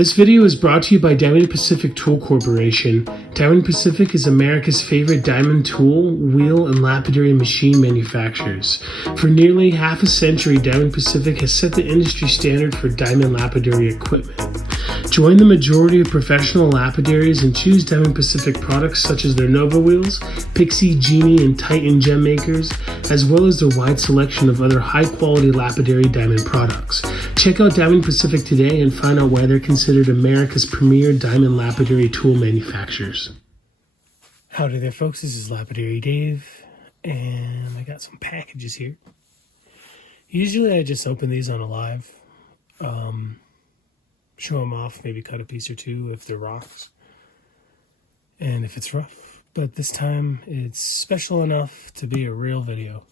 This video is brought to you by Diamond Pacific Tool Corporation. Diamond Pacific is America's favorite diamond tool, wheel, and lapidary machine manufacturers. For nearly half a century, Diamond Pacific has set the industry standard for diamond lapidary equipment. Join the majority of professional lapidaries and choose Diamond Pacific products such as their Nova wheels, Pixie, Genie, and Titan gem makers, as well as their wide selection of other high-quality lapidary diamond products. Check out Diamond Pacific today and find out why they're considered America's premier diamond lapidary tool manufacturers. Howdy there, folks. This is Lapidary Dave, and I got some packages here. Usually I just open these on a live. Show them off, maybe cut a piece or two if they're rocks and if it's rough. But this time it's special enough to be a real video.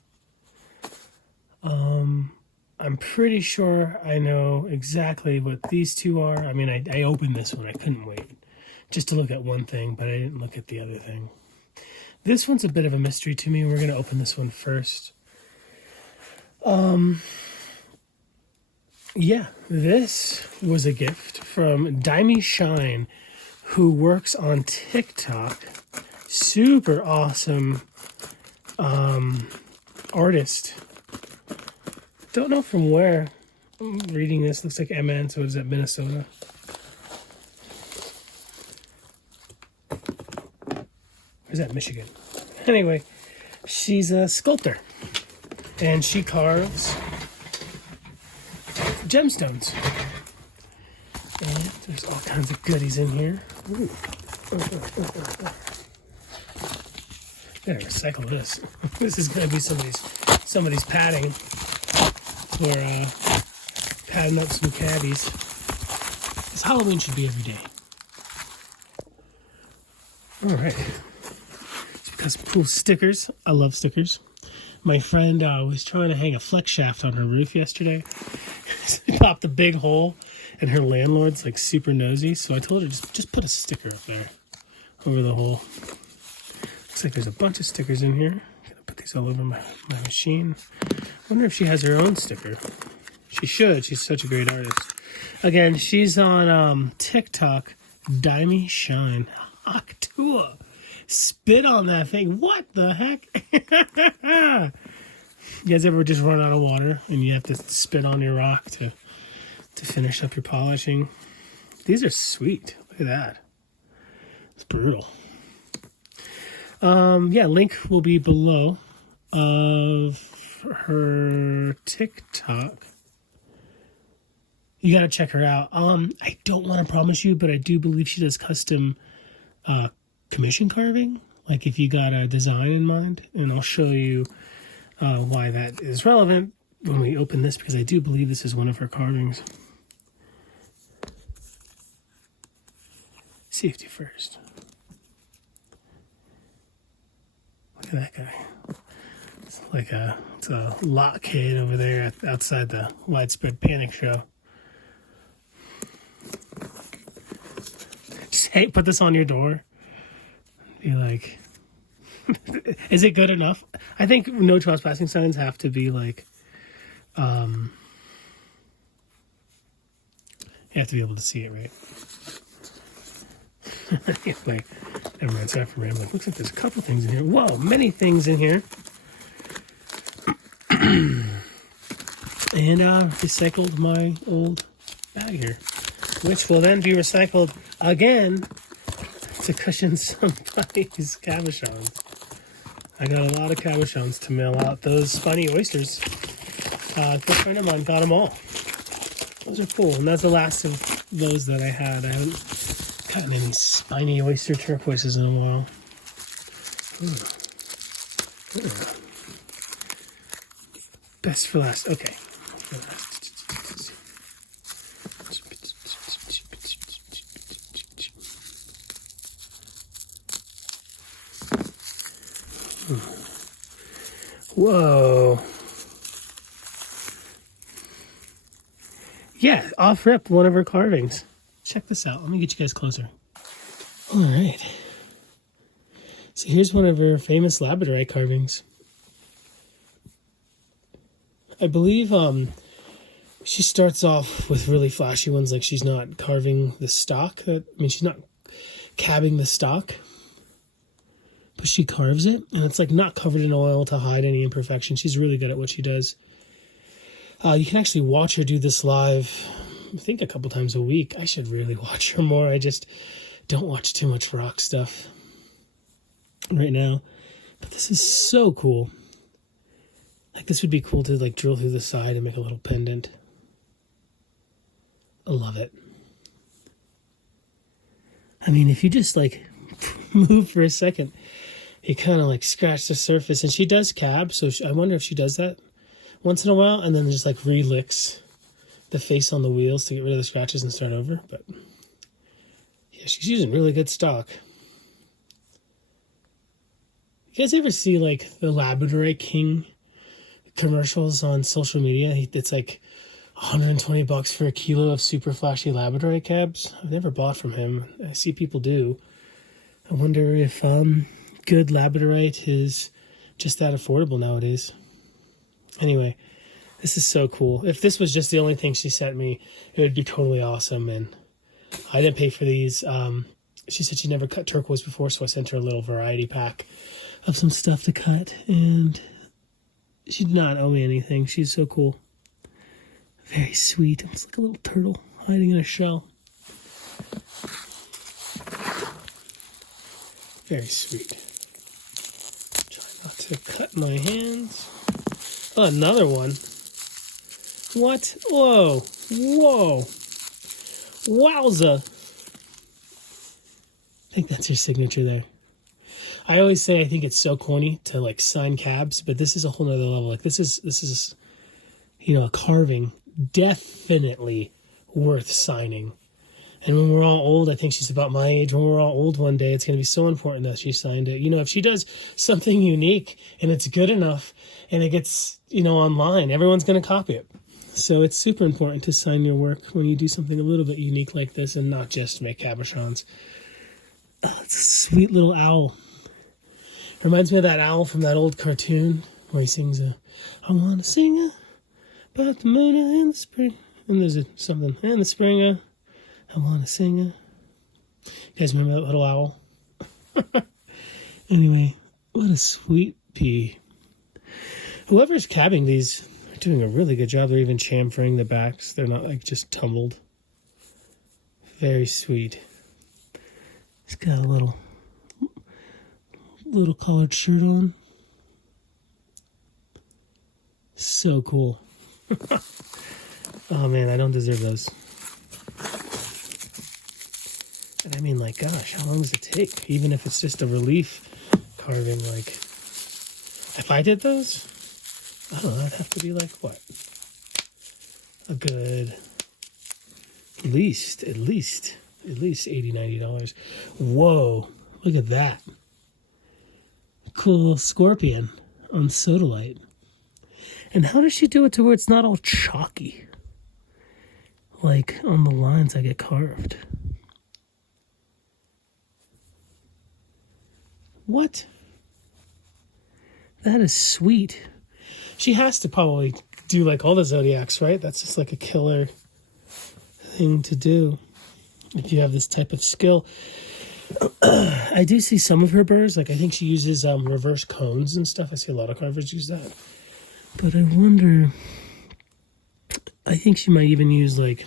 I'm pretty sure I know exactly what these two are. I mean, I opened this one. I couldn't wait just to look at one thing, but I didn't look at the other thing. This one's a bit of a mystery to me. We're going to open this one first. Yeah, this was a gift from DimeyShine, who works on TikTok. Super awesome artist. Don't know from where. I'm reading this. Looks like MN, so it's at Minnesota. Or is that Michigan? Anyway, she's a sculptor, and she carves gemstones. And there's all kinds of goodies in here. Ooh. Gotta recycle this. This is gonna be somebody's padding for padding up some caddies. This Halloween should be every day. Alright. It's because cool stickers. I love stickers. My friend was trying to hang a flex shaft on her roof yesterday. She popped a big hole, and her landlord's like super nosy, so I told her just put a sticker up there over the hole. Looks like there's a bunch of stickers in here. I'm gonna put these all over my machine. Wonder if she has her own sticker. She should. She's such a great artist. Again, she's on TikTok. DimeyShine. Octua. Spit on that thing. What the heck? You guys ever just run out of water and you have to spit on your rock to finish up your polishing? These are sweet. Look at that. It's brutal. Yeah, link will be below of her TikTok. You got to check her out. I don't want to promise you, but I do believe she does custom commission carving. Like if you got a design in mind, and I'll show you why that is relevant when we open this, because I do believe this is one of her carvings. Safety first. Look at that guy. It's a lot kid over there outside the Widespread Panic show. Just put this on your door. Be like, is it good enough? I think no trespassing signs have to be like, you have to be able to see it, right? Anyway, never mind, sorry for rambling. Looks like there's a couple things in here. Whoa, many things in here. And recycled my old bag here, which will then be recycled again to cushion somebody's cabochons. I got a lot of cabochons to mail out. Those spiny oysters, a good friend of mine got them all. Those are cool, and that's the last of those that I had. I haven't gotten any spiny oyster turquoises in a while. Best for last. Okay. Whoa. Yeah, off rip, one of her carvings. Check this out. Let me get you guys closer. All right. So here's one of her famous labradorite carvings. I believe She starts off with really flashy ones, like she's not carving the stock. She's not cabbing the stock, but she carves it, and it's like not covered in oil to hide any imperfection. She's really good at what she does. You can actually watch her do this live, I think a couple times a week. I should really watch her more. I just don't watch too much rock stuff right now. But this is so cool. Like, this would be cool to like drill through the side and make a little pendant. I love it. I mean, if you just like move for a second, you kind of like scratch the surface. And she does cab, so I wonder if she does that once in a while and then just like re-licks the face on the wheels to get rid of the scratches and start over. But yeah, she's using really good stock. You guys ever see like the Labradorite King commercials on social media? It's like $120 for a kilo of super flashy Labradorite cabs. I've never bought from him. I see people do. I wonder if good Labradorite is just that affordable nowadays. Anyway, this is so cool. If this was just the only thing she sent me, it would be totally awesome. And I didn't pay for these. She said she never cut turquoise before, so I sent her a little variety pack of some stuff to cut. And she did not owe me anything. She's so cool. Very sweet. It's like a little turtle hiding in a shell. Very sweet. Try not to cut my hands. Oh, another one. What? Whoa. Whoa. Wowza. I think that's your signature there. I always say I think it's so corny to like sign cabs, but this is a whole nother level. Like this is a carving definitely worth signing. And when we're all old, I think she's about my age. When we're all old one day, it's going to be so important that she signed it. If she does something unique and it's good enough and it gets, online, everyone's going to copy it. So it's super important to sign your work when you do something a little bit unique like this and not just make cabochons. Oh, it's a sweet little owl. Reminds me of that owl from that old cartoon where he sings, I want to sing about the moon in the spring. And there's something, in the spring, I want to sing. You guys remember that little owl? Anyway, what a sweet pea. Whoever's cabbing these, they're doing a really good job. They're even chamfering the backs. They're not like just tumbled. Very sweet. He's got a little collared shirt on. So cool. Oh man, I don't deserve those. And I mean, like, gosh, how long does it take? Even if it's just a relief carving, like, if I did those, I don't know, I'd have to be like, what? A good, at least $80, $90. Whoa, look at that. Cool little scorpion on sodalite. And how does she do it to where it's not all chalky? Like on the lines I get carved. What? That is sweet. She has to probably do like all the zodiacs, right? That's just like a killer thing to do if you have this type of skill. I do see some of her burrs. Like I think she uses reverse cones and stuff. I see a lot of carvers use that. But I wonder, I think she might even use like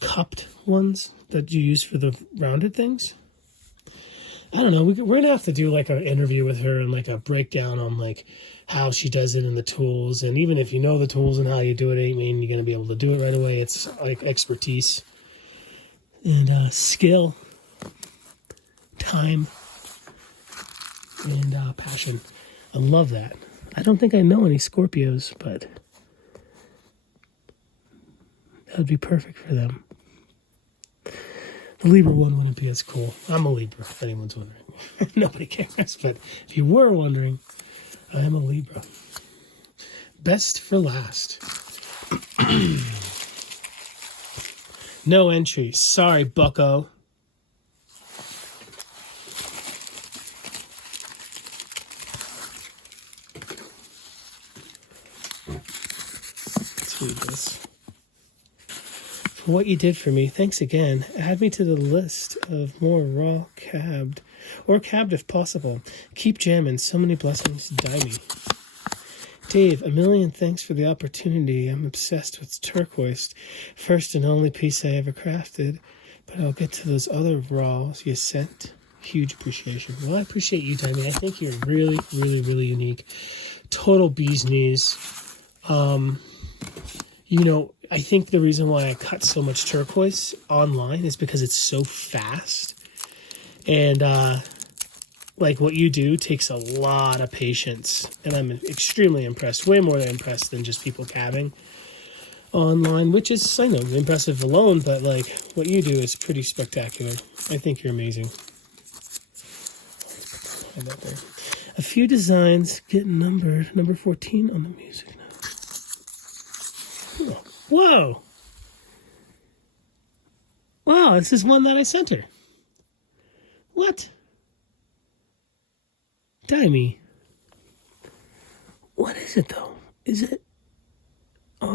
cupped ones that you use for the rounded things. I don't know. We're going to have to do like an interview with her and like a breakdown on like how she does it and the tools. And even if you know the tools and how you do it, I mean, you're going to be able to do it right away. It's like expertise and skill, time, and passion. I love that. I don't think I know any Scorpios, but that would be perfect for them. The Libra one wouldn't be as cool. I'm a Libra, if anyone's wondering. Nobody cares, but if you were wondering, I am a Libra. Best for last. No entry. Sorry, bucko. Let's read this. for what you did for me. Thanks again. Add me to the list of more raw cabbed, or cabbed if possible. Keep jamming. So many blessings. Dimey. Dave, a million thanks for the opportunity. I'm obsessed with turquoise. First and only piece I ever crafted. But I'll get to those other raws you sent. Huge appreciation. Well, I appreciate you, Dimey. I think you're really, really, really unique. Total bee's knees. You know, I think the reason why I cut so much turquoise online is because it's so fast. And, like, what you do takes a lot of patience. And I'm extremely impressed. Way more impressed than just people cabbing online, which is, I know, impressive alone. But, like, what you do is pretty spectacular. I think you're amazing. A few designs get numbered. Number 14 on the music note. Whoa! Wow, this is one that I sent her. What? Dimey. What is it, though? Is it... I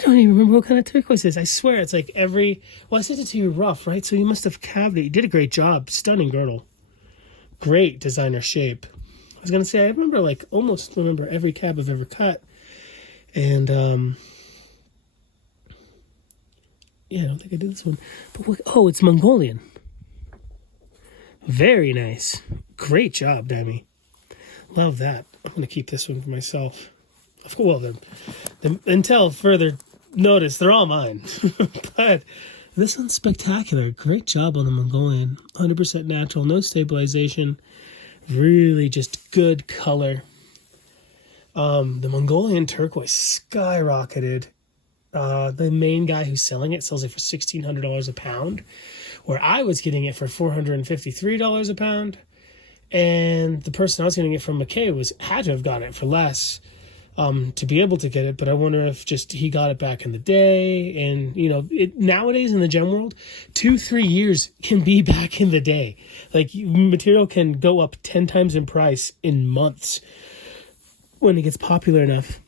don't even remember what kind of turquoise it is. I swear it's like every... Well, I sent it to you rough, right? So you must have cabbed it. You did a great job. Stunning girdle. Great designer shape. I was going to say, I remember, like, almost remember every cab I've ever cut. And, yeah, I don't think I did this one. But what, oh, it's Mongolian. Very nice. Great job, Dimey. Love that. I'm going to keep this one for myself. Well, until further notice, they're all mine. But this one's spectacular. Great job on the Mongolian. 100% natural, no stabilization. Really just good color. The Mongolian turquoise skyrocketed. The main guy who's selling it sells it for $1,600 a pound, where I was getting it for $453 a pound. And the person I was getting it from, McKay, had to have gotten it for less to be able to get it. But I wonder if just he got it back in the day. And, you know, nowadays in the gem world, 2-3 years can be back in the day. Like, material can go up 10 times in price in months when it gets popular enough.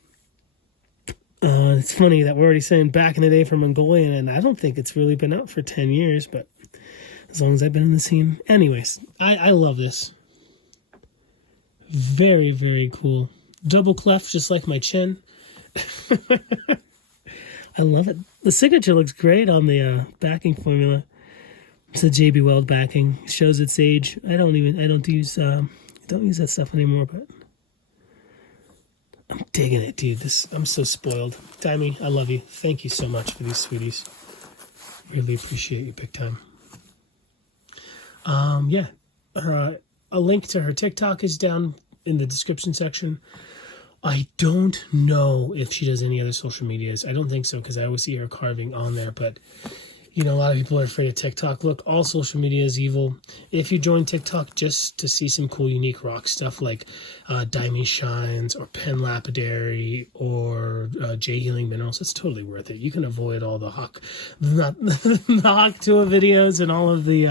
It's funny that we're already saying back in the day for Mongolian, and I don't think it's really been out for 10 years, but as long as I've been in the scene. Anyways, I love this. Very, very cool. Double clef, just like my chin. I love it. The signature looks great on the backing formula. It's a JB Weld backing. It shows its age. I don't use that stuff anymore, but I'm digging it, dude. I'm so spoiled. Dimey, I love you. Thank you so much for these sweeties. Really appreciate you big time. Yeah. A link to her TikTok is down in the description section. I don't know if she does any other social medias. I don't think so, because I always see her carving on there. But, you know, a lot of people are afraid of TikTok. Look, all social media is evil. If you join TikTok just to see some cool, unique rock stuff like DimeyShines or Pen Lapidary or J Healing Minerals, it's totally worth it. You can avoid all the Hawk Tua videos and all of the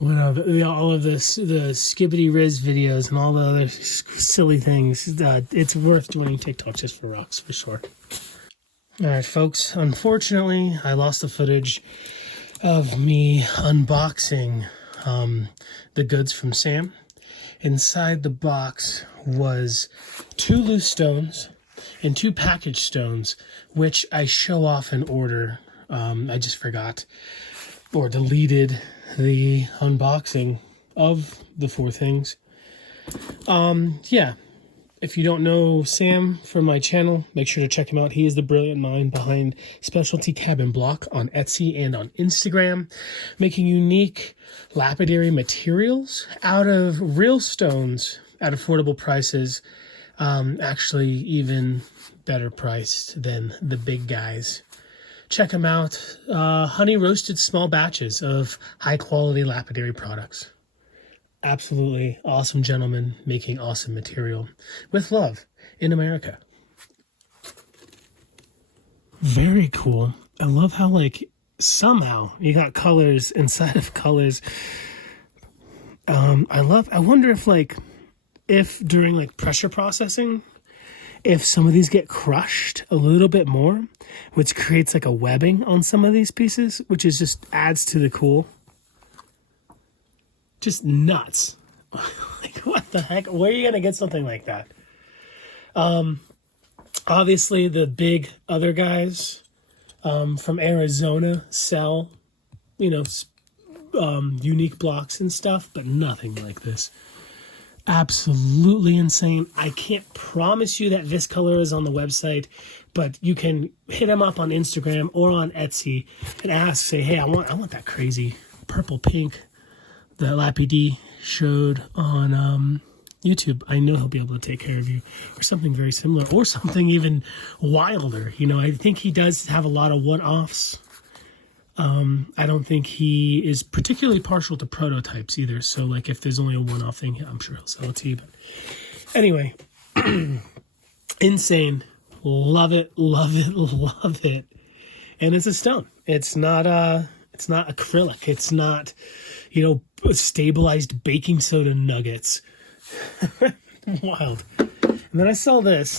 all of the Skibbity Riz videos and all the other silly things. It's worth joining TikTok just for rocks, for sure. All right, folks. Unfortunately, I lost the footage of me unboxing the goods from Sam. Inside the box was 2 loose stones and 2 package stones, which I show off in order. I just forgot or deleted the unboxing of the 4 things. Yeah. If you don't know Sam from my channel, make sure to check him out. He is the brilliant mind behind SpecialtyCab&Block on Etsy and on Instagram, making unique lapidary materials out of real stones at affordable prices, actually even better priced than the big guys. Check them out. Honey roasted small batches of high quality lapidary products. Absolutely awesome gentleman making awesome material with love in America. Very cool. I love how, like, somehow you got colors inside of colors. I wonder if during like pressure processing, if some of these get crushed a little bit more, which creates like a webbing on some of these pieces, which is just adds to the cool. Just nuts. Like, what the heck? Where are you going to get something like that? Obviously, the big other guys from Arizona sell, unique blocks and stuff, but nothing like this. Absolutely insane. I can't promise you that this color is on the website, but you can hit them up on Instagram or on Etsy and ask, say, hey, I want that crazy purple pink that Lapidary showed on YouTube. I know he'll be able to take care of you, or something very similar, or something even wilder. I think he does have a lot of one-offs. I don't think he is particularly partial to prototypes either. So, like, if there's only a one-off thing, I'm sure he'll sell it to you. But anyway, insane. Love it, love it, love it. And it's a stone. It's not acrylic. It's not, stabilized baking soda nuggets. Wild. And then I saw this.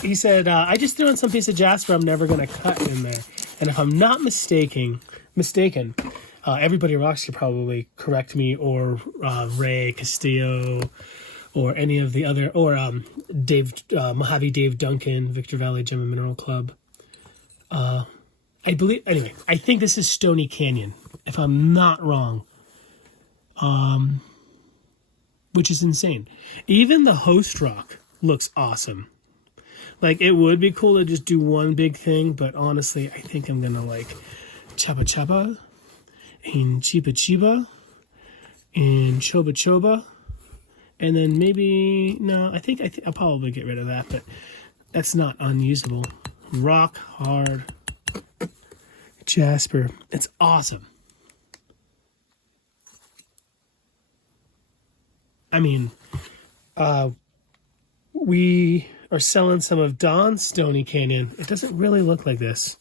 He said, I just threw in some piece of jasper I'm never going to cut in there. And if I'm not mistaken, Everybody Rocks could probably correct me, or Ray Castillo, or any of the other, or Mojave Dave Duncan, Victor Valley Gem and Mineral Club. I think this is Stony Canyon, if I'm not wrong. Which is insane. Even the host rock looks awesome. Like, it would be cool to just do one big thing, but honestly, I think I'm gonna like Chaba Chaba and Chiba Chiba and Choba Choba, and then maybe I think I'll probably get rid of that, but that's not unusable. Rock hard jasper. It's awesome. I mean, we are selling some of Don's Stony Canyon. It doesn't really look like this.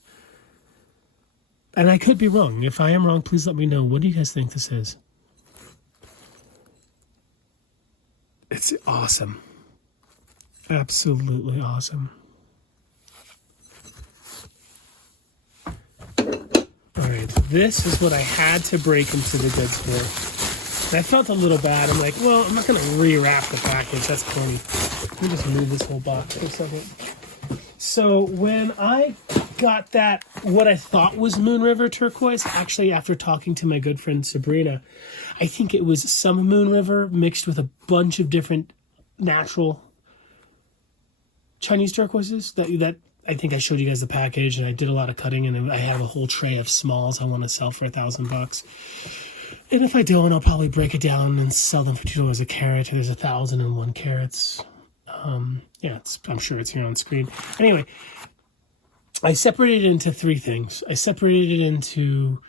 And I could be wrong. If I am wrong, please let me know. What do you guys think this is? It's awesome. Absolutely awesome. All right, this is what I had to break into the dead square. And I felt a little bad. I'm like, well, I'm not going to rewrap the package. That's corny. Let me just move this whole box for a second. So when I got that, what I thought was Moon River turquoise, actually after talking to my good friend Sabrina, I think it was some Moon River mixed with a bunch of different natural Chinese turquoises that I think I showed you guys the package, and I did a lot of cutting, and I have a whole tray of smalls I want to sell for $1,000. And if I don't, I'll probably break it down and sell them for $2 a carat. There's 1,001 carats. I'm sure it's here on screen. Anyway, I separated it into three things. I separated it into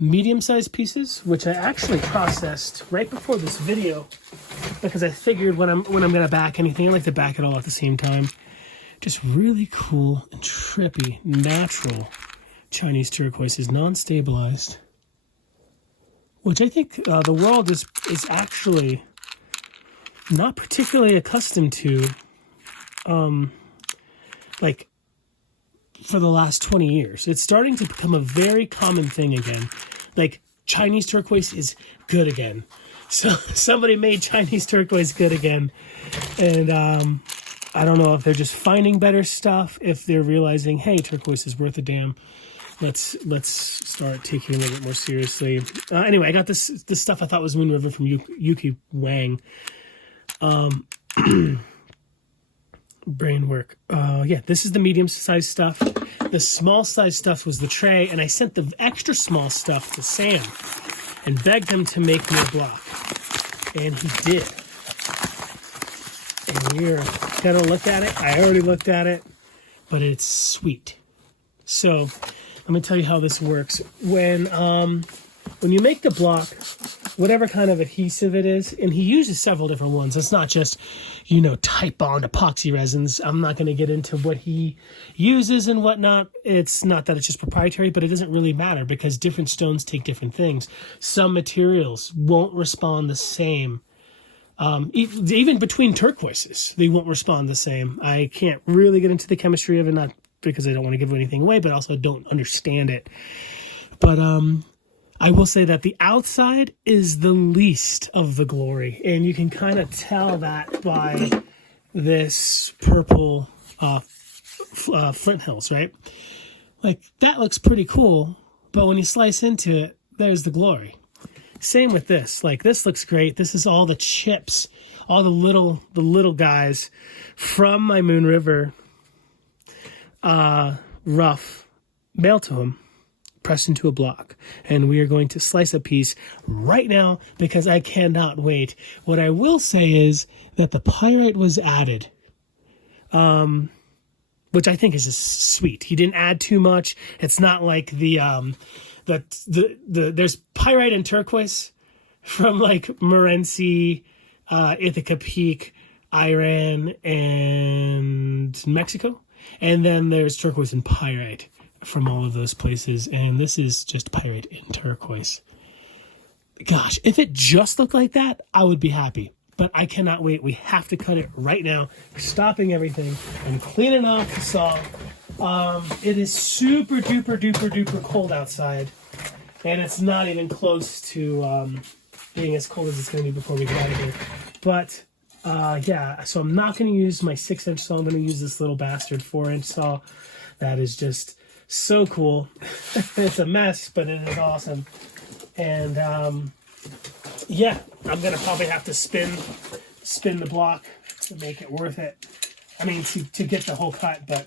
medium-sized pieces, which I actually processed right before this video, because I figured when I'm going to back anything, I like to back it all at the same time. Just really cool and trippy, natural Chinese turquoises, non-stabilized, which I think the world is actually not particularly accustomed to, like, for the last 20 years. It's starting to become a very common thing again. Like, Chinese turquoise is good again. So somebody made Chinese turquoise good again. And I don't know if they're just finding better stuff, if they're realizing, hey, turquoise is worth a damn. Let's start taking it a little bit more seriously. Anyway, I got this stuff I thought was Moon River from Yuki Wang. Brain work. This is the medium-sized stuff. The small-sized stuff was the tray, and I sent the extra small stuff to Sam and begged him to make me a block. And he did. And we're going to look at it. I already looked at it, but it's sweet. So let me tell you how this works. When you make the block, whatever kind of adhesive it is, and he uses several different ones. It's not just, Type Bond epoxy resins. I'm not going to get into what he uses and whatnot. It's not that it's just proprietary, but it doesn't really matter because different stones take different things. Some materials won't respond the same Even between turquoises, they won't respond the same. I can't really get into the chemistry of it, not because I don't want to give anything away, but also don't understand it. But I will say that the outside is the least of the glory, and you can kind of tell that by this purple Flint Hills, right? Like, that looks pretty cool, but when you slice into it, there's the glory. Same with this. Like, this looks great. This is all the chips, all the little guys from my Moon River rough mailed to him, pressed into a block. And we are going to slice a piece right now because I cannot wait. What I will say is that the pyrite was added, which I think is just sweet. He didn't add too much. It's not like there's pyrite and turquoise from like Morenci, Ithaca Peak, Iran, and Mexico. And then there's turquoise and pyrite from all of those places. And this is just pyrite and turquoise. Gosh, if it just looked like that, I would be happy. But I cannot wait. We have to cut it right now. We're stopping everything and cleaning off the saw. It is super duper cold outside. And it's not even close to being as cold as it's going to be before we get out of here. But yeah, so I'm not going to use my 6-inch saw. I'm going to use this little bastard 4-inch saw. That is just so cool. It's a mess, but it is awesome. And yeah, I'm going to probably have to spin the block to make it worth it. I mean, to get the whole cut, but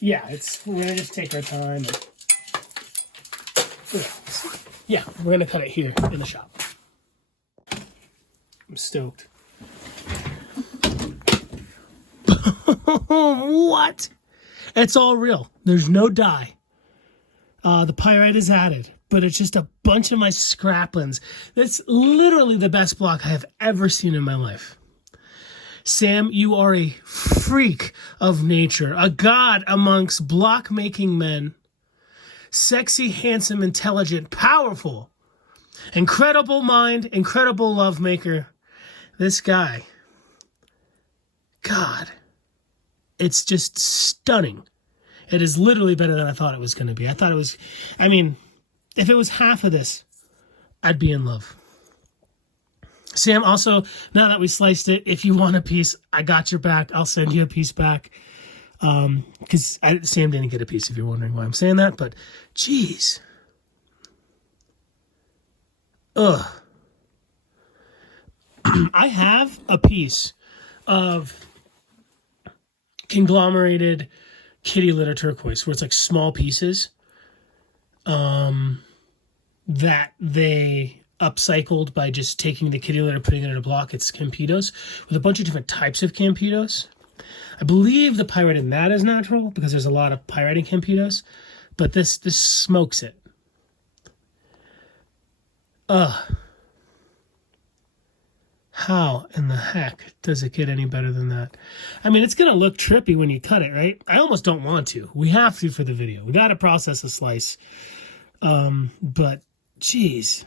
yeah, we're going to just take our time. And, yeah, we're going to cut it here in the shop. I'm stoked. What? It's all real. There's no dye. The pyrite is added, but it's just a bunch of my scraplins. That's literally the best block I have ever seen in my life. Sam, you are a freak of nature, a god amongst block-making men. Sexy, handsome, intelligent, powerful, incredible mind, incredible love maker. This guy, God, it's just stunning. It is literally better than I thought it was going to be. I mean, if it was half of this, I'd be in love. Sam, also, now that we sliced it, if you want a piece, I got your back. I'll send you a piece back. Because Sam didn't get a piece, if you're wondering why I'm saying that, but geez. Ugh. I have a piece of conglomerated kitty litter turquoise where it's like small pieces that they upcycled by just taking the kitty litter, putting it in a block. It's Campitos with a bunch of different types of Campitos. I believe the pyrite in that is natural because there's a lot of pyrite in Campitos, but this smokes it. How in the heck does it get any better than that? I mean, it's going to look trippy when you cut it, right? I almost don't want to. We have to for the video. We got to process a slice. But, geez.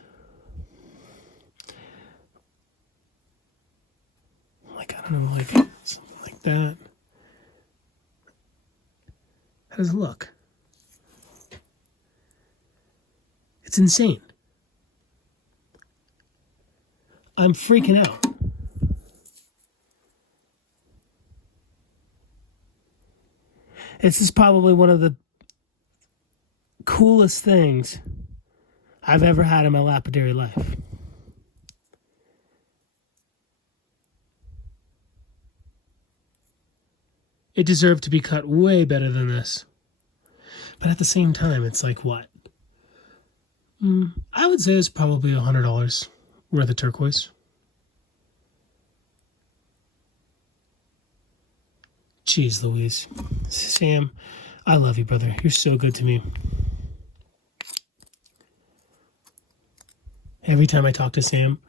Like, I don't know, like something like that. How does it look? It's insane. I'm freaking out. This is probably one of the coolest things I've ever had in my lapidary life. It deserved to be cut way better than this. But at the same time, it's like what? I would say it's probably $100 worth of turquoise. Jeez Louise. Sam, I love you, brother. You're so good to me. Every time I talk to Sam,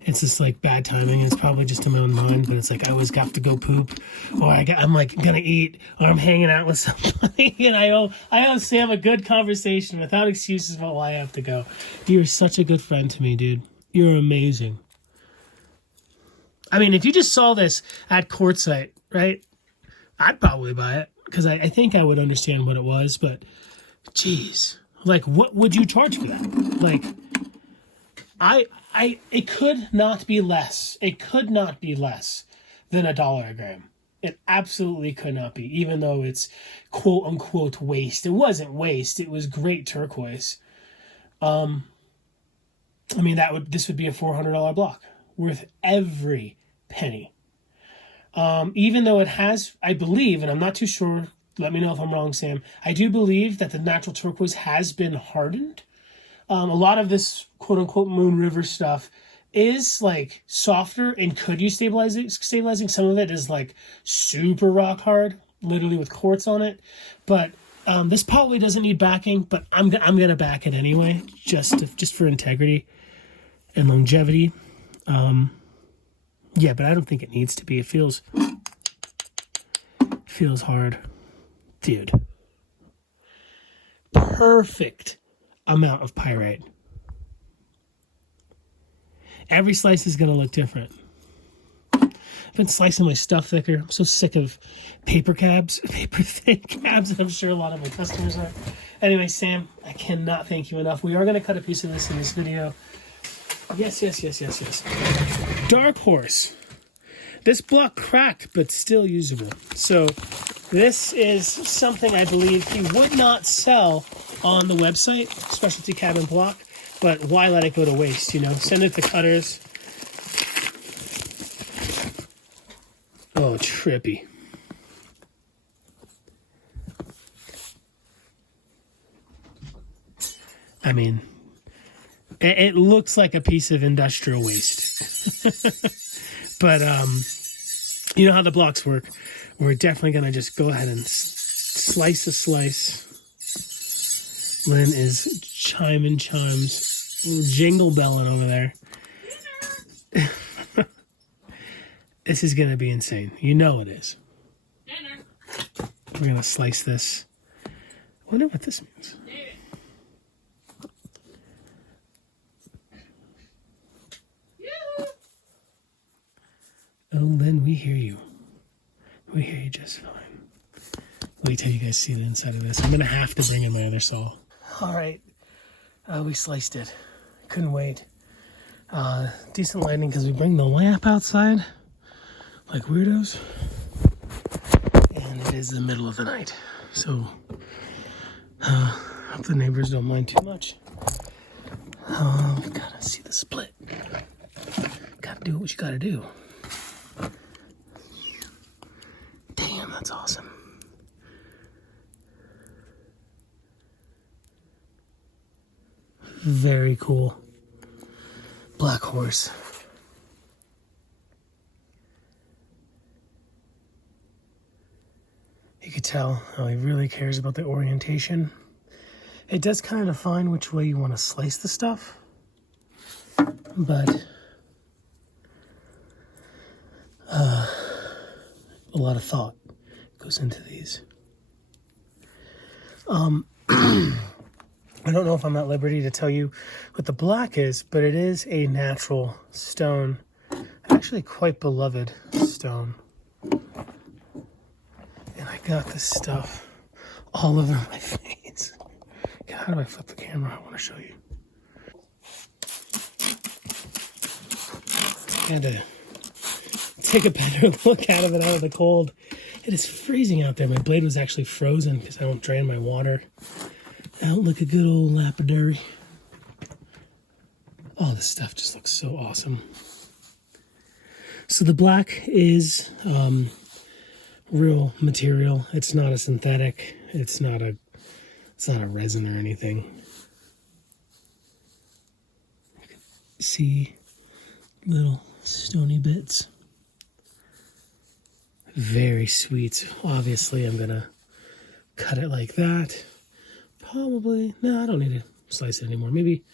it's just like bad timing. It's probably just in my own mind, but it's like I always have to go poop, or I'm like gonna eat, or I'm hanging out with somebody, and I owe Sam a good conversation without excuses about why I have to go. You're such a good friend to me, dude. You're amazing. I mean, if you just saw this at Quartzsite, right, I'd probably buy it because I think I would understand what it was. But, geez, like, what would you charge for that? Like, it could not be less. It could not be less than $1 a gram. It absolutely could not be, even though it's quote unquote waste. It wasn't waste. It was great turquoise. I mean, this would be a $400 block worth every penny. Even though it has, I believe, and I'm not too sure, let me know if I'm wrong, Sam, I do believe that the natural turquoise has been hardened. A lot of this quote-unquote Moon River stuff is like softer and could use stabilizing. Some of it is like super rock hard, literally with quartz on it. But this probably doesn't need backing, but I'm gonna back it anyway, just for integrity and longevity. Yeah, but I don't think it needs to be. It feels hard, dude. Perfect amount of pyrite. Every slice is going to look different. I've been slicing my stuff thicker. I'm so sick of paper thin cabs, and I'm sure a lot of my customers are. Anyway, Sam, I cannot thank you enough. We are going to cut a piece of this in this video. Yes. Dark Horse. This block cracked, but still usable. So this is something I believe he would not sell on the website, SpecialtyCab&Block. But why let it go to waste, you know? Send it to cutters. Oh, trippy. I mean, it looks like a piece of industrial waste. But, you know how the blocks work. We're definitely going to just go ahead and slice a slice. Lynn is chimes, jingle belling over there. This is going to be insane. You know it is. Dinner. We're going to slice this. I wonder what this means. Oh, Lynn, we hear you. We hear you just fine. Wait till you guys see the inside of this. I'm going to have to bring in my other saw. All right. We sliced it. Couldn't wait. Decent lighting because we bring the lamp outside like weirdos. And it is the middle of the night. So, hope the neighbors don't mind too much. We gotta see the split. Gotta do what you gotta do. Damn, that's awesome. Very cool. Black Horse. You could tell how he really cares about the orientation. It does kind of define which way you want to slice the stuff, but a lot of thought goes into these. I don't know if I'm at liberty to tell you what the black is, but it is a natural stone. Actually quite beloved stone. And I got this stuff all over my face. God, how do I flip the camera? I want to show you. I had to take a better look out of it out of the cold. It is freezing out there. My blade was actually frozen because I don't drain my water out like a good old lapidary. Oh, this stuff just looks so awesome. So the black is real material. It's not a synthetic. It's not a resin or anything. You can see little stony bits. Very sweet. Obviously, I'm gonna cut it like that. Probably, no, I don't need to slice it anymore. Maybe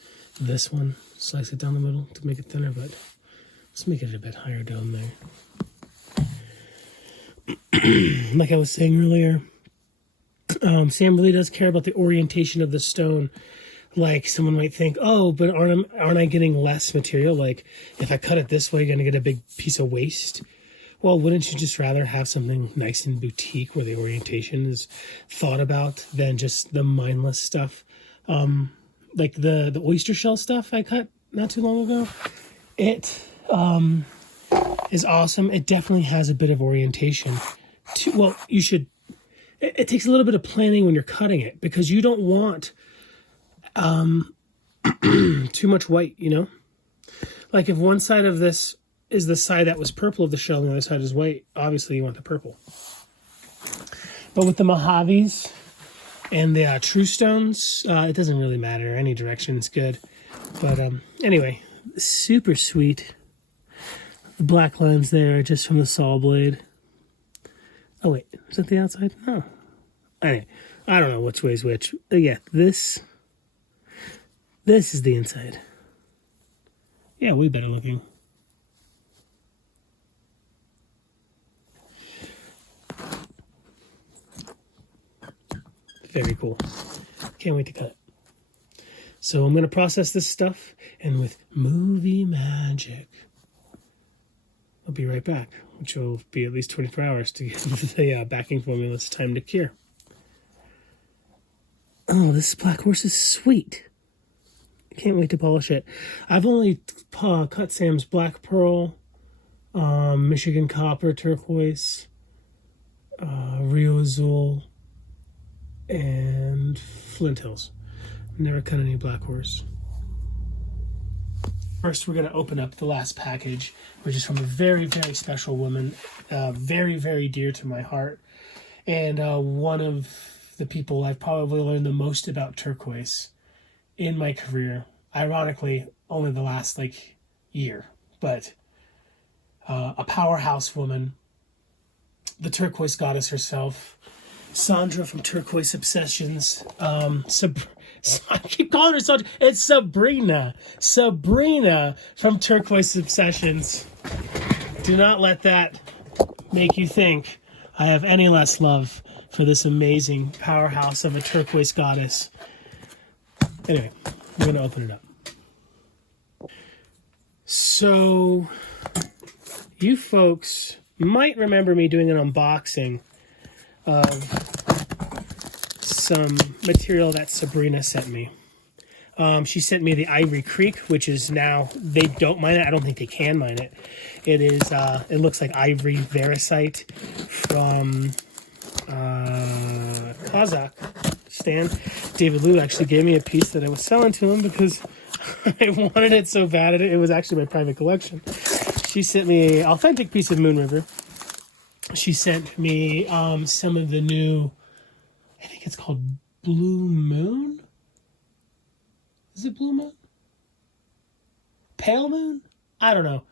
this one, slice it down the middle to make it thinner, but let's make it a bit higher down there. Like I was saying earlier, Sam really does care about the orientation of the stone. like someone might think, oh, but aren't I getting less material? Like if I cut it this way, you're going to get a big piece of waste. Well, wouldn't you just rather have something nice and boutique where the orientation is thought about than just the mindless stuff? Like the oyster shell stuff I cut not too long ago. It is awesome. It definitely has a bit of orientation. You should. It takes a little bit of planning when you're cutting it because you don't want too much white, you know? Like if one side of this is the side that was purple of the shell and the other side is white, obviously you want the purple. But with the Mojaves and the True Stones, it doesn't really matter. Any direction's good. But anyway, super sweet. The black lines there just from the saw blade. Oh wait, is that the outside? No. Anyway, I don't know which way's which. Yeah, this is the inside. Yeah, way better looking. Very cool. Can't wait to cut it. So I'm going to process this stuff, and with movie magic, I'll be right back, which will be at least 24 hours to get the backing formula's time to cure. Oh, this black horse is sweet. Can't wait to polish it. I've only cut Sam's Black Pearl, Michigan Copper, Turquoise, Rio Azul, and Flint Hills. Never cut any Black Horse. First, we're going to open up the last package, which is from a very, very special woman, very, very dear to my heart, and one of the people I've probably learned the most about turquoise in my career. Ironically, only the last year, but a powerhouse woman, the turquoise goddess herself, Sandra from Turquoise Obsessions. I keep calling her Sandra. It's Sabrina. Sabrina from Turquoise Obsessions. Do not let that make you think I have any less love for this amazing powerhouse of a turquoise goddess. Anyway, I'm going to open it up. So, you folks might remember me doing an unboxing of some material that Sabrina sent me. She sent me the Ivory Creek, which is now, they don't mine it. I don't think they can mine it. It is, it looks like ivory veracite from Kazakhstan. David Liu actually gave me a piece that I was selling to him because I wanted it so bad. It was actually my private collection. She sent me an authentic piece of Moon River. She sent me some of the new, I think it's called Blue Moon? Is it Blue Moon? Pale Moon? I don't know.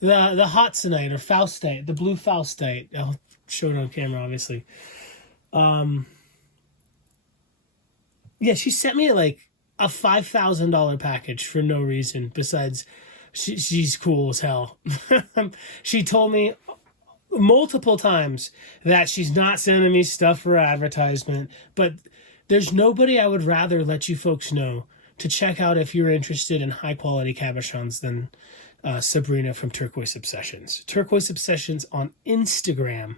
The Hotsonite or Faustite, the blue Faustite. I'll show it on camera, obviously. Yeah, she sent me like a $5,000 package for no reason besides she's cool as hell. She told me multiple times that she's not sending me stuff for advertisement, but there's nobody I would rather let you folks know to check out if you're interested in high quality cabochons than Sabrina from Turquoise Obsessions. Turquoise Obsessions on Instagram.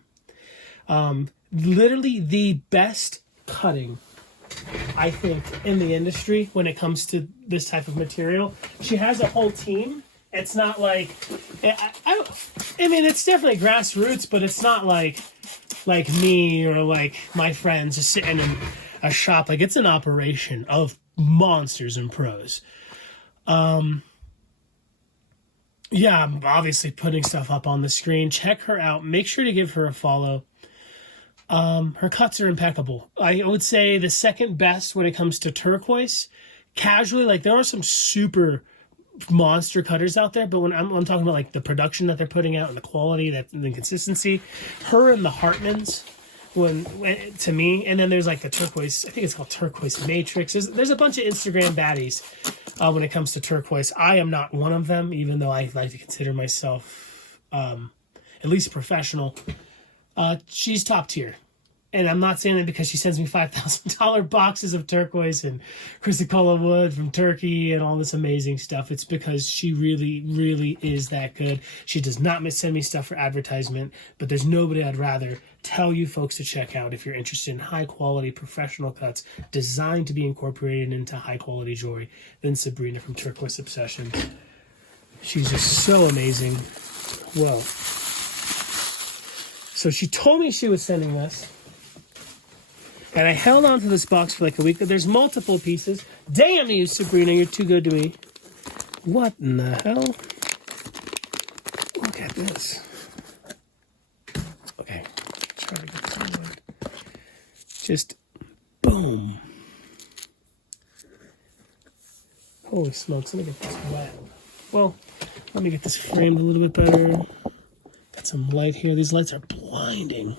Literally the best cutting, I think, in the industry when it comes to this type of material. She has a whole team. It's not like, I mean, it's definitely grassroots, but it's not like me or like my friends just sitting in a shop. Like, it's an operation of monsters and pros. Yeah, I'm obviously putting stuff up on the screen. Check her out. Make sure to give her a follow. Her cuts are impeccable. I would say the second best when it comes to turquoise. Casually, like, there are some super monster cutters out there, but when I'm talking about like the production that they're putting out and the quality, that the consistency, her and the Hartmans, when to me, and then there's like the turquoise, I think it's called Turquoise Matrix. There's a bunch of Instagram baddies when it comes to turquoise. I am not one of them, even though I like to consider myself at least professional. She's top tier. And I'm not saying that because she sends me $5,000 boxes of turquoise and chrysocolla wood from Turkey and all this amazing stuff. It's because she really, really is that good. She does not send me stuff for advertisement, but there's nobody I'd rather tell you folks to check out if you're interested in high-quality professional cuts designed to be incorporated into high-quality jewelry than Sabrina from Turquoise Obsession. She's just so amazing. Whoa. So she told me she was sending this. And I held on to this box for like a week. There's multiple pieces. Damn you, Sabrina. You're too good to me. What in the hell? Look at this. Okay. Try to get this one. Just boom. Holy smokes. Let me get this wet. Well, let me get this framed a little bit better. Got some light here. These lights are blinding.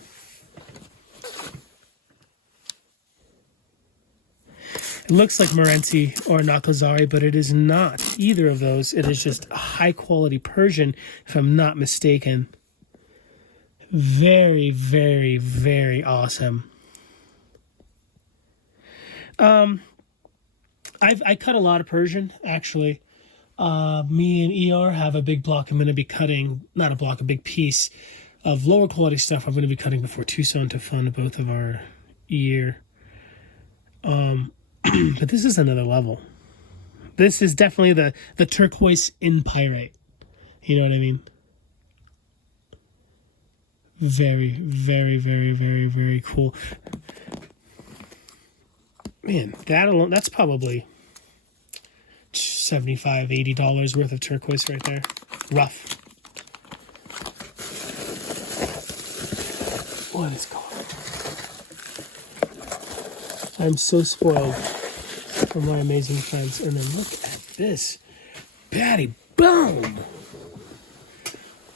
It looks like Morenci or Nakazari, but it is not either of those. It is just a high-quality Persian, if I'm not mistaken. Very, very, very awesome. I cut a lot of Persian, actually. Me and ER have a big block I'm going to be cutting, not a block, a big piece of lower quality stuff I'm going to be cutting before Tucson to fund both of our year. But this is another level. This is definitely the turquoise in pyrite. You know what I mean? Very, very, very, very, very cool. Man, that alone, that's probably $75, $80 worth of turquoise right there. Rough. What is going on? I'm so spoiled for my amazing friends. And then look at this. Patty boom!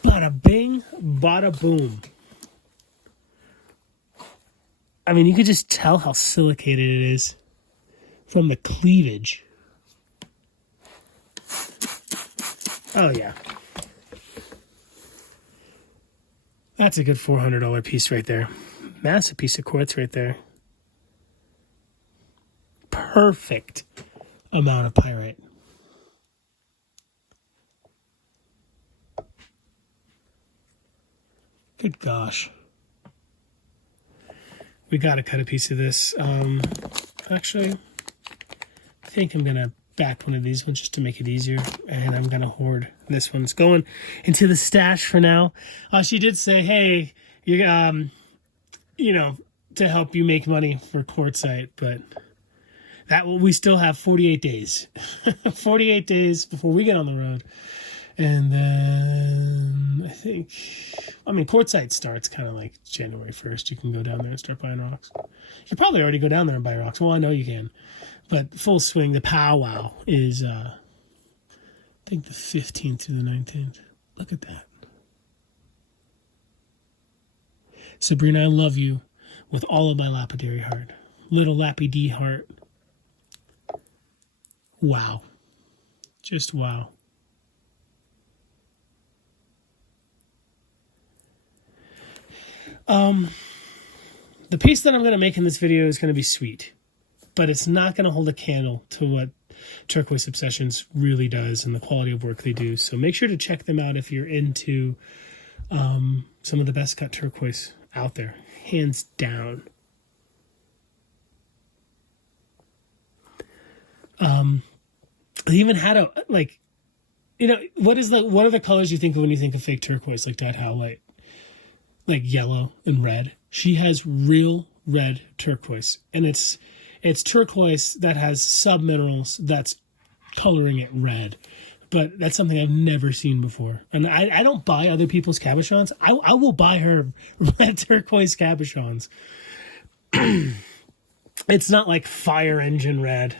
Bada bing, bada boom. I mean, you could just tell how silicated it is from the cleavage. Oh, yeah. That's a good $400 piece right there. Massive piece of quartz right there. Perfect amount of pyrite. Good gosh. We got to cut a piece of this. Actually, I think I'm going to back one of these ones just to make it easier. And I'm going to hoard this one. It's going into the stash for now. She did say, hey, you know, to help you make money for quartzite, but that we still have 48 days. 48 days before we get on the road. And then I think, quartzite starts kind of like January 1st. You can go down there and start buying rocks. You can probably already go down there and buy rocks. Well, I know you can. But full swing, the powwow is, I think, the 15th through the 19th. Look at that. Sabrina, I love you with all of my lapidary heart. Little Lapidary heart. Wow. Just wow. The piece that I'm going to make in this video is going to be sweet, but it's not going to hold a candle to what Turquoise Obsessions really does and the quality of work they do. So make sure to check them out if you're into some of the best cut turquoise out there, hands down. They even had a, like, you know, what are the colors you think of when you think of fake turquoise, like dyed howlite? Like yellow and red. She has real red turquoise, and it's turquoise that has subminerals that's coloring it red. But that's something I've never seen before. And I don't buy other people's cabochons. I will buy her red turquoise cabochons. It's not like fire engine red.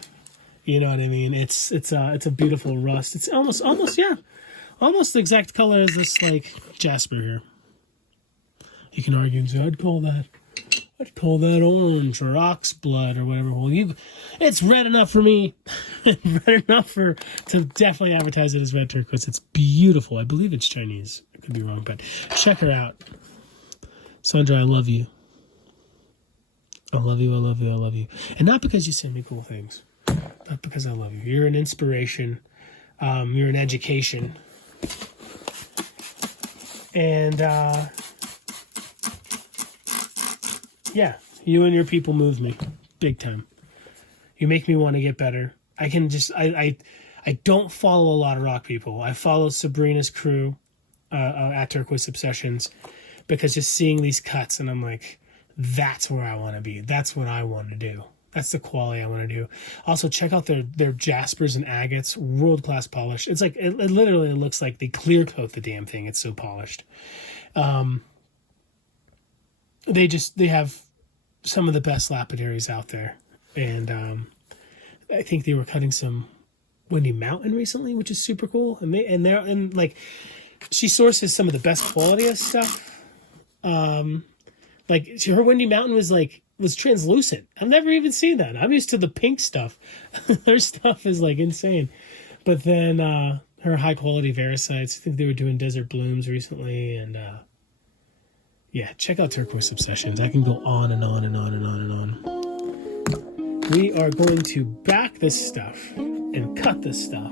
You know what I mean? It's a beautiful rust. It's almost the exact color as this like jasper here. You can argue and say, I'd call that orange or ox blood or whatever. Well, it's red enough for me. Red enough to definitely advertise it as red turquoise. It's beautiful. I believe it's Chinese. I could be wrong, but check her out. Sandra, I love you. I love you. I love you. I love you. And not because you send me cool things, but because I love you. You're an inspiration. You're an education. And, yeah, you and your people move me big time. You make me want to get better. I can just, I don't follow a lot of rock people. I follow Sabrina's crew at Turquoise Obsessions because just seeing these cuts and I'm like, that's where I want to be. That's what I want to do. That's the quality I want to do. Also, check out their jaspers and agates, world-class polish. It's like, it literally looks like they clear coat the damn thing. It's so polished. They have some of the best lapidaries out there. And I think they were cutting some Windy Mountain recently, which is super cool. And like, she sources some of the best quality of stuff. Like her Windy Mountain was translucent. I've never even seen that. I'm used to the pink stuff. Her stuff is like insane. But then her high quality Verisites, I think they were doing Desert Blooms recently. And yeah, check out Turquoise Obsessions. I can go on and on and on and on and on. We are going to back this stuff and cut this stuff.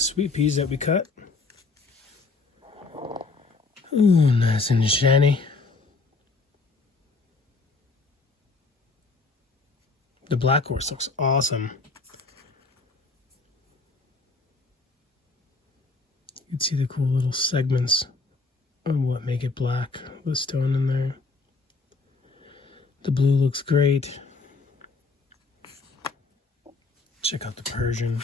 sweet peas that we cut. Ooh, nice and shiny. The black horse looks awesome. You can see the cool little segments of what make it black. The stone in there. The blue looks great. Check out the Persian.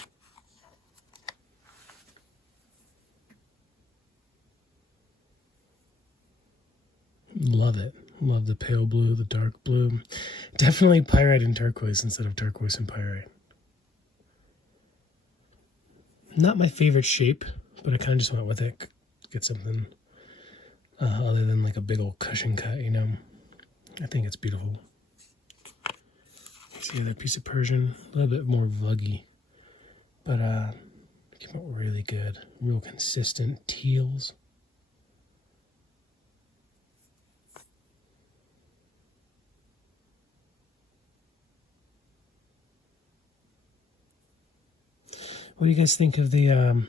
Love it. Love the pale blue, the dark blue. Definitely pyrite and turquoise instead of turquoise and pyrite. Not my favorite shape, but I kind of just went with it. Get something other than like a big old cushion cut, you know. I think it's beautiful. See the other piece of Persian, a little bit more vuggy, but came out really good. Real consistent teals. What do you guys think of the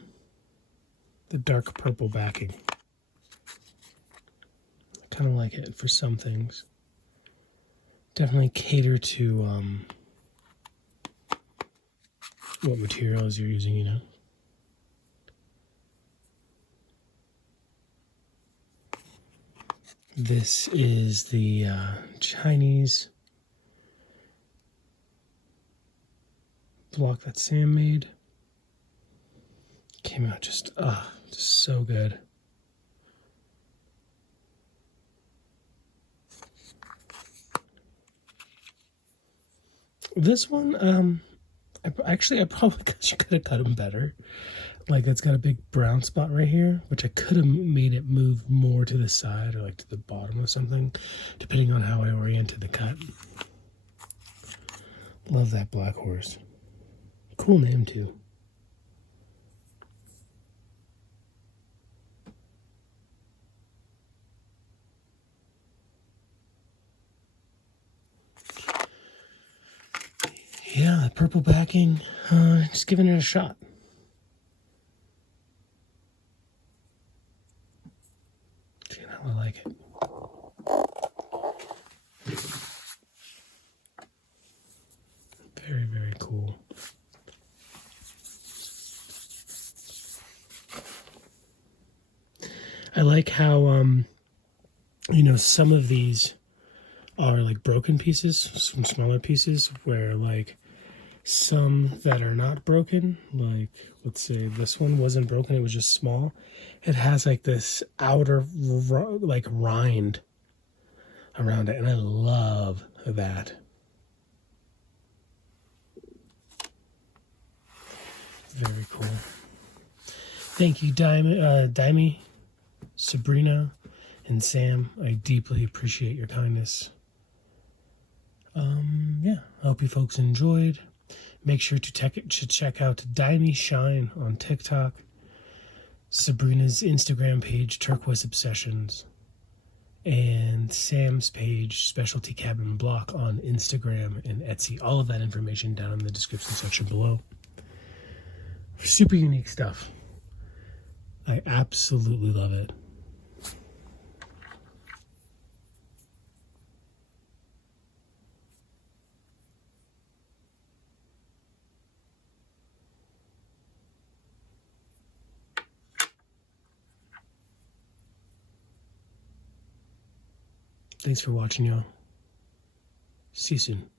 dark purple backing? I kind of like it for some things. Definitely cater to what materials you're using, you know. This is the Chinese block that Sam made. Came out just so good. This one, I probably could have cut him better. Like, it's got a big brown spot right here, which I could have made it move more to the side or like to the bottom or something, depending on how I oriented the cut. Love that black horse. Cool name too. Yeah, purple backing, just giving it a shot. See how I like it. Very, very cool. I like how, you know, some of these are like broken pieces, some smaller pieces, where like some that are not broken, like let's say this one wasn't broken, it was just small. It has like this outer like rind around it, and I love that. Very cool. Thank you, Dimey, Sabrina, and Sam. I deeply appreciate your kindness. Yeah, I hope you folks enjoyed. Make sure to check out DimeyShine on TikTok, Sabrina's Instagram page, Turquoise Obsessions, and Sam's page, SpecialtyCab&Block on Instagram and Etsy. All of that information down in the description section below. Super unique stuff. I absolutely love it. Thanks for watching, y'all. See you soon.